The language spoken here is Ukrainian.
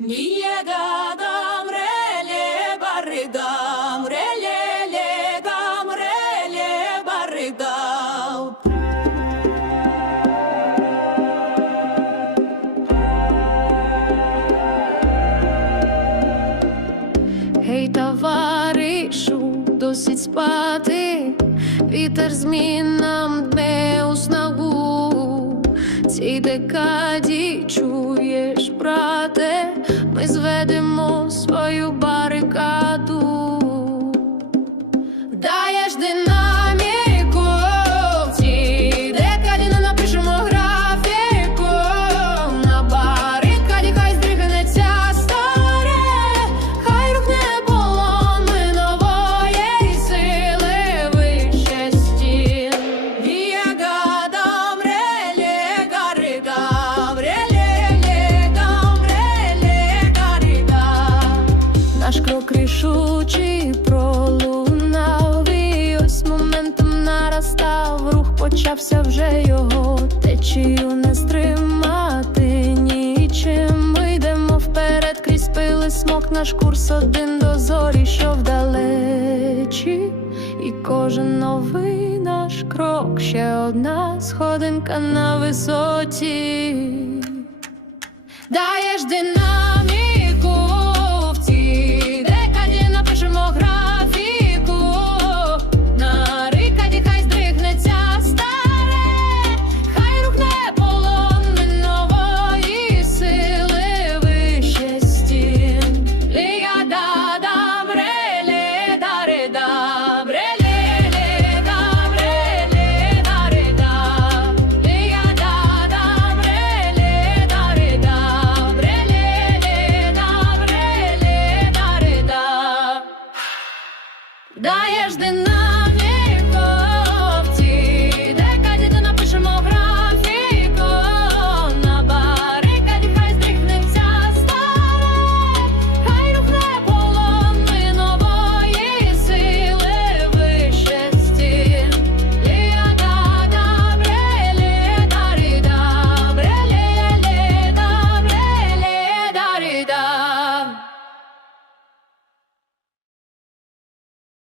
Niyegadam rele barridam rele legam rele barridam Гей, товаришу, досить спати, вітер змін нам дме у снагу. Цій декаді чуєш, брате, ми зведемо свою Наш крок рішучий пролунав і ось моментом наростав рух почався вже його течію не стримати нічим. Ми йдемо вперед крізь пили смок наш курс один до зорі, що вдалечі, і кожен новий наш крок ще одна сходинка на висоті. Даєш динаміку дам реле